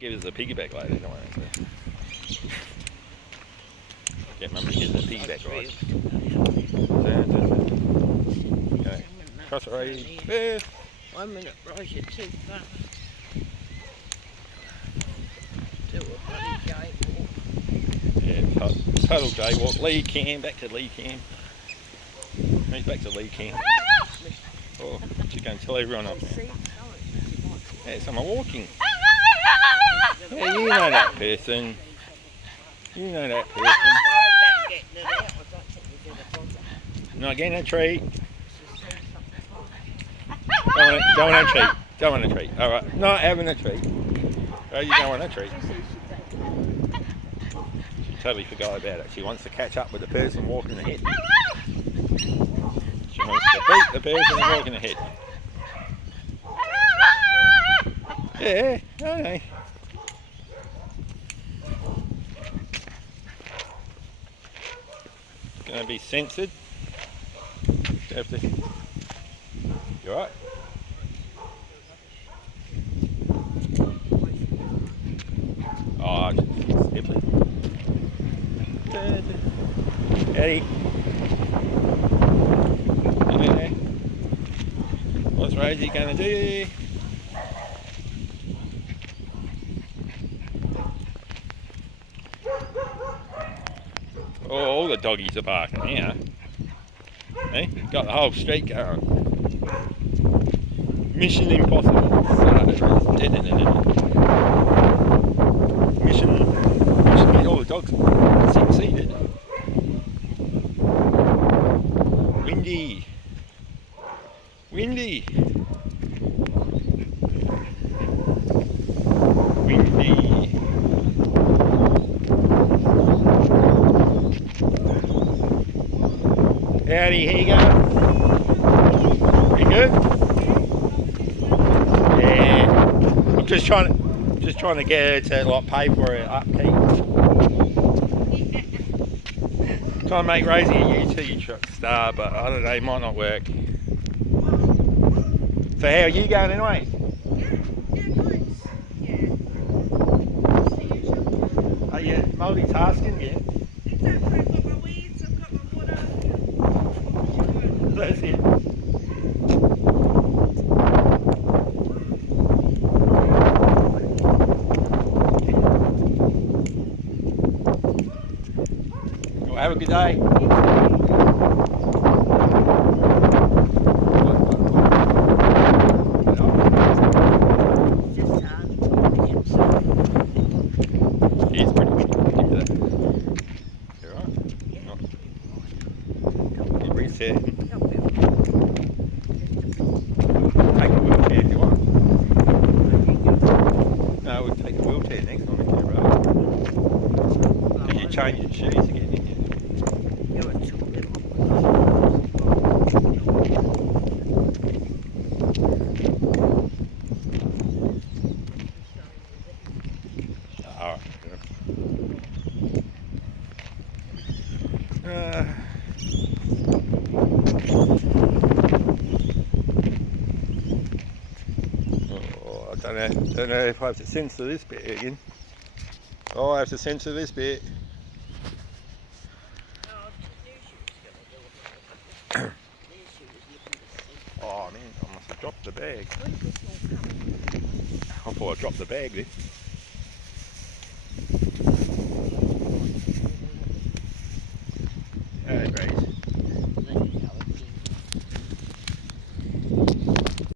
Give us a piggyback later, don't worry. Get Mum to get the piggyback right. Okay. Cross it right there. 1 minute, Rosie, you're too fast. Do a bloody jaywalk. Yeah, total jaywalk. Lead cam, back to lead cam. He's back to lead cam. Oh, she's going to tell everyone off now. Yeah, someone walking. Yeah, you know that person. You know that person. Not getting a treat. Don't want a treat. Don't want a treat. Alright, not having a treat. Oh, you don't want a treat. She totally forgot about it. She wants to catch up with the person walking ahead. She wants to beat the person walking ahead. Yeah, I know. It's going to be censored. You have to. You alright? Oh, just skip it. Eddie. Yeah. What's Rosie going to do? Oh, all the doggies are barking now. Hey, got the whole street going. Mission impossible. Mission get all the dogs succeeded. Windy. Windy. Windy. Howdy, here you go. Pretty good? Yeah. I'm just trying to get her to like pay for her upkeep. Trying to make Rosie a YouTube star, but I don't know, it might not work. So how are you going anyway? Yeah, nice. Yeah. Are you multitasking? Yeah. Exactly, I've got my weeds, I've got my water. That's it. Well, have a good day. It's pretty windy. Into that. You alright? You reset. Take a wheelchair if you want. No, we'll take a wheelchair next time if you're right. Did you change your shoes again, didn't you? Alright. I don't know if I have to censor this bit again. Oh, I have to censor this bit. Oh man, I must have dropped the bag. I thought I dropped the bag there. Alright, Grace.